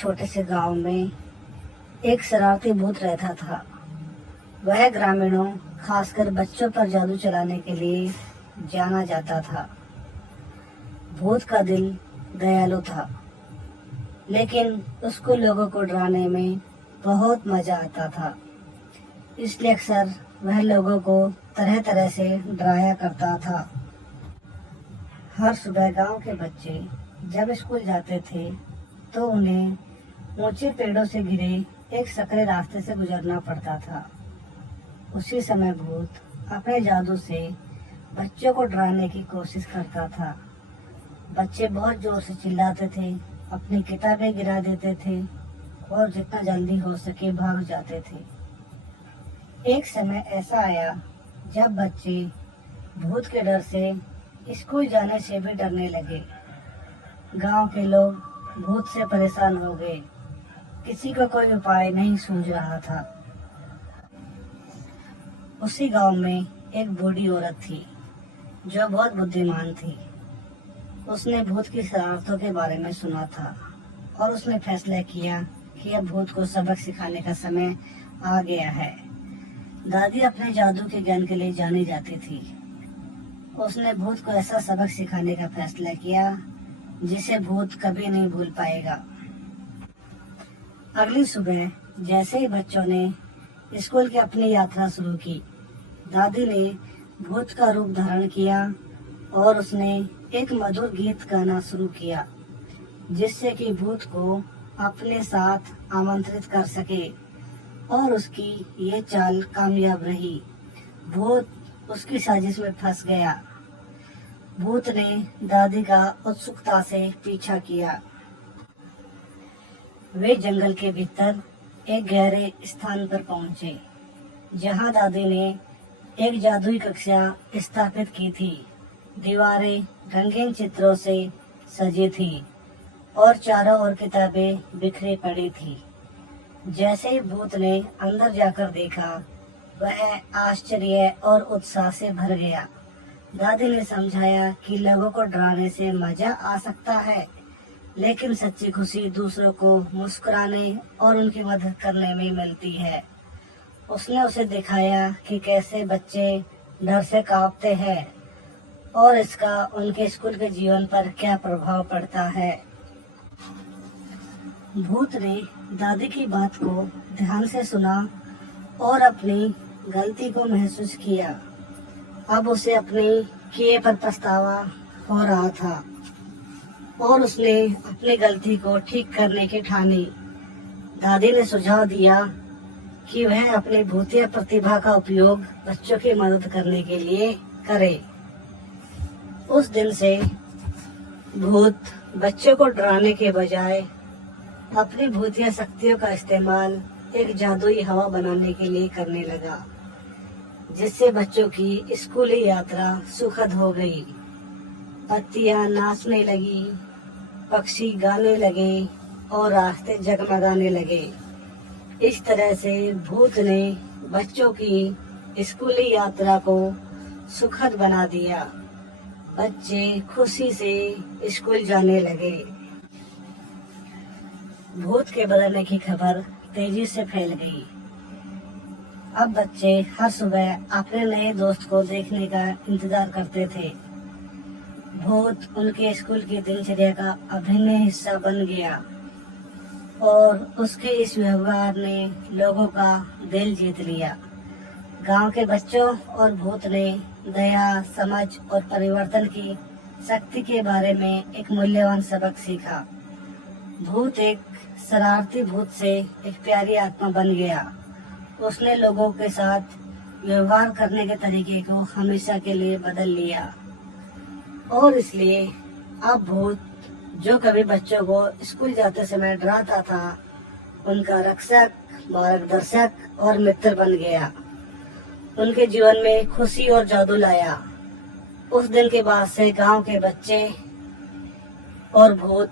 छोटे से गांव में एक शरारती भूत रहता था। वह ग्रामीणों, खासकर बच्चों पर जादू चलाने के लिए जाना जाता था। भूत का दिल दयालु था, लेकिन उसको लोगों को डराने में बहुत मजा आता था। इसलिए अक्सर वह लोगों को तरह तरह से डराया करता था। हर सुबह गांव के बच्चे जब स्कूल जाते थे तो उन्हें ऊंचे पेड़ों से घिरे एक सकरे रास्ते से गुजरना पड़ता था। उसी समय भूत अपने जादू से बच्चों को डराने की कोशिश करता था। बच्चे बहुत जोर से चिल्लाते थे, अपनी किताबें गिरा देते थे और जितना जल्दी हो सके भाग जाते थे। एक समय ऐसा आया जब बच्चे भूत के डर से स्कूल जाने से भी डरने लगे। गांव के लोग भूत से परेशान हो गए। किसी को कोई उपाय नहीं सूझ रहा था। उसी गांव में एक बूढ़ी औरत थी जो बहुत बुद्धिमान थी। उसने भूत की शरारतों के बारे में सुना था और उसने फैसला किया कि अब भूत को सबक सिखाने का समय आ गया है। दादी अपने जादू के ज्ञान के लिए जानी जाती थी। उसने भूत को ऐसा सबक सिखाने का फैसला किया जिसे भूत कभी नहीं भूल पाएगा। अगली सुबह जैसे ही बच्चों ने स्कूल की अपनी यात्रा शुरू की, दादी ने भूत का रूप धारण किया और उसने एक मधुर गीत गाना शुरू किया, जिससे कि भूत को अपने साथ आमंत्रित कर सके। और उसकी ये चाल कामयाब रही। भूत उसकी साजिश में फंस गया। भूत ने दादी का उत्सुकता से पीछा किया। वे जंगल के भीतर एक गहरे स्थान पर पहुंचे, जहां दादी ने एक जादुई कक्षा स्थापित की थी। दीवारें रंगीन चित्रों से सजी थी और चारों ओर किताबें बिखरी पड़ी थी। जैसे ही भूत ने अंदर जाकर देखा, वह आश्चर्य और उत्साह से भर गया। दादी ने समझाया कि लोगों को डराने से मजा आ सकता है, लेकिन सच्ची खुशी दूसरों को मुस्कुराने और उनकी मदद करने में मिलती है। उसने उसे दिखाया कि कैसे बच्चे डर से कांपते हैं और इसका उनके स्कूल के जीवन पर क्या प्रभाव पड़ता है। भूत ने दादी की बात को ध्यान से सुना और अपनी गलती को महसूस किया। अब उसे अपने किए पर पछतावा हो रहा था और उसने अपनी गलती को ठीक करने की ठानी। दादी ने सुझाव दिया कि वह अपनी भूतिया प्रतिभा का उपयोग बच्चों की मदद करने के लिए करे। उस दिन से भूत बच्चों को डराने के बजाय अपनी भूतिया शक्तियों का इस्तेमाल एक जादुई हवा बनाने के लिए करने लगा, जिससे बच्चों की स्कूली यात्रा सुखद हो गई। पत्तियां नाचने लगी, पक्षी गाने लगे और रास्ते जगमगाने लगे। इस तरह से भूत ने बच्चों की स्कूली यात्रा को सुखद बना दिया। बच्चे खुशी से स्कूल जाने लगे। भूत के बदलने की खबर तेजी से फैल गई। अब बच्चे हर सुबह अपने नए दोस्त को देखने का इंतजार करते थे। भूत उनके स्कूल की दिनचर्या का अभिन्न हिस्सा बन गया और उसके इस व्यवहार ने लोगों का दिल जीत लिया। गांव के बच्चों और भूत ने दया, समझ और परिवर्तन की शक्ति के बारे में एक मूल्यवान सबक सीखा। भूत एक शरारती भूत से एक प्यारी आत्मा बन गया। उसने लोगों के साथ व्यवहार करने के तरीके को हमेशा के लिए बदल लिया और इसलिए अब भूत, जो कभी बच्चों को स्कूल जाते समय डराता था, उनका रक्षक, मार्गदर्शक और मित्र बन गया। उनके जीवन में खुशी और जादू लाया। उस दिन के बाद से गांव के बच्चे और भूत